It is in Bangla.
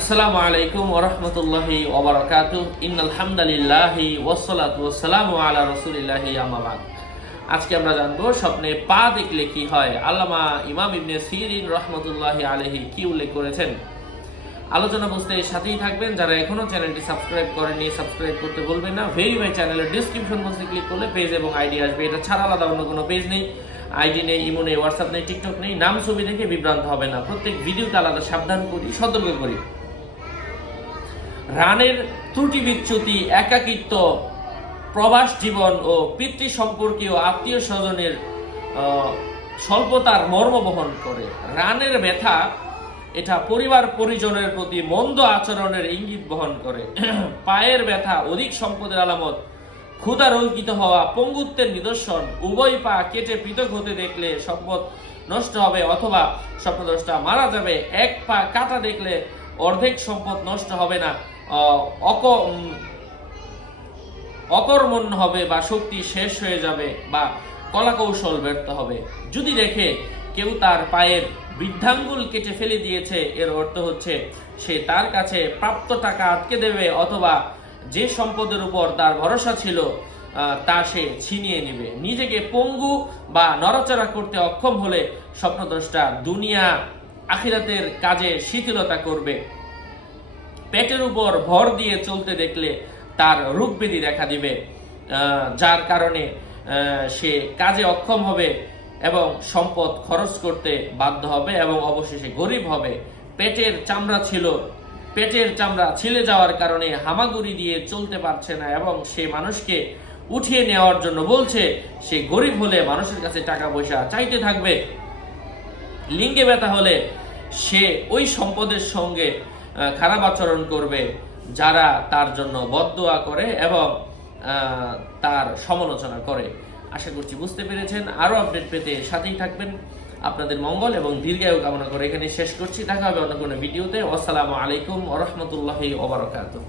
আসসালামু আলাইকুম ওয়া রাহমাতুল্লাহি ওয়া বারাকাতুহু। ইন্নাল হামদালিল্লাহি ওয়াসসালাতু ওয়াসসালামু আলা রাসূলিল্লাহি আম্মা বাদ। আজকে আমরা জানবো স্বপ্নে পা দেখলে কি হয়। আল্লামা ইমাম ইবনে সিরিন রাহমাতুল্লাহি আলাইহি কি উল্লেখ করেছেন। আলোচনা বুঝতে সাথেই থাকবেন। যারা এখনো চ্যানেলটি সাবস্ক্রাইব করেননি সাবস্ক্রাইব করতে ভুলবেন না। ভেরিফাই চ্যানেলের ডেসক্রিপশন বক্সে ক্লিক করলে পেজ এবং আইডি আসবে। এটা ছাড়া আলাদা অন্য কোনো পেজ নেই, আইডি নেই, ইমো নেই, হোয়াটসঅ্যাপ নেই, টিকটক নেই। নাম ছবি দেখে বিভ্রান্ত হবে না। প্রত্যেক ভিডিওতে আলাদা সাবধান করি, সতর্ক করি। রানের ত্রুটি বিচ্যুতি, একাকিত্ব, প্রবাস জীবন ও পিতৃ সম্পর্কীয় আত্মীয় স্বজনের স্বল্পতার মর্ম বহন করে। রানের ব্যথা এটা পরিবার পরিজনের প্রতি মন্দ আচরণের ইঙ্গিত বহন করে। পায়ের ব্যথা অধিক সম্পদের আলামত, ক্ষুধা রোগিত হওয়া পঙ্গুত্বের নিদর্শন। উভয় পা কেটে পৃথক হতে দেখলে সম্পদ নষ্ট হবে অথবা স্বপ্নদ্রষ্টা মারা যাবে। এক পা কাটা দেখলে অর্ধেক সম্পদ নষ্ট হবে না, অকর্মণ্য হবে বা শক্তি শেষ হয়ে যাবে বা কলাকৌশল ব্যর্থ হবে। যদি দেখে কেউ তার পায়ের বৃদ্ধাঙ্গুল কেটে ফেলে দিয়েছে, এর অর্থ হচ্ছে সে তার কাছে প্রাপ্ত টাকা আটকে দেবে অথবা যে সম্পদের উপর তার ভরসা ছিল তা সে ছিনিয়ে নেবে। নিজেকে পঙ্গু বা নড়াচড়া করতে অক্ষম হলে স্বপ্নদ্রষ্টা দুনিয়া আখিরাতের কাজে শিথিলতা করবে। পেটের উপর ভর দিয়ে চলতে দেখলে তার রোগব্যাধি দেখা দিবে, যার কারণে সে কাজে অক্ষম হবে এবং সম্পদ খরচ করতে বাধ্য হবে এবং অবশেষে গরিব হবে। পেটের চামড়া ছিলে যাওয়ার কারণে হামাগুড়ি দিয়ে চলতে পারছে না এবং সে মানুষকে উঠিয়ে নেওয়ার জন্য বলছে। সে গরিব হলে মানুষের কাছে টাকা পয়সা চাইতে থাকবে। লিঙ্গে ব্যথা হলে সে ওই সম্পদের সঙ্গে খারাপ আচরণ করবে যারা তার জন্য বদদোয়া করে এবং তার সমালোচনা করে। আশা করছি বুঝতে পেরেছেন। আরো আপডেট পেতে সাথেই থাকবেন। আপনাদের মঙ্গল এবং দীর্ঘায়ু কামনা করে এখানে শেষ করছি। দেখা হবে অন্য কোনো ভিডিওতে। আসসালামু আলাইকুম ওয়া রাহমাতুল্লাহি ওয়া বারাকাতুহু।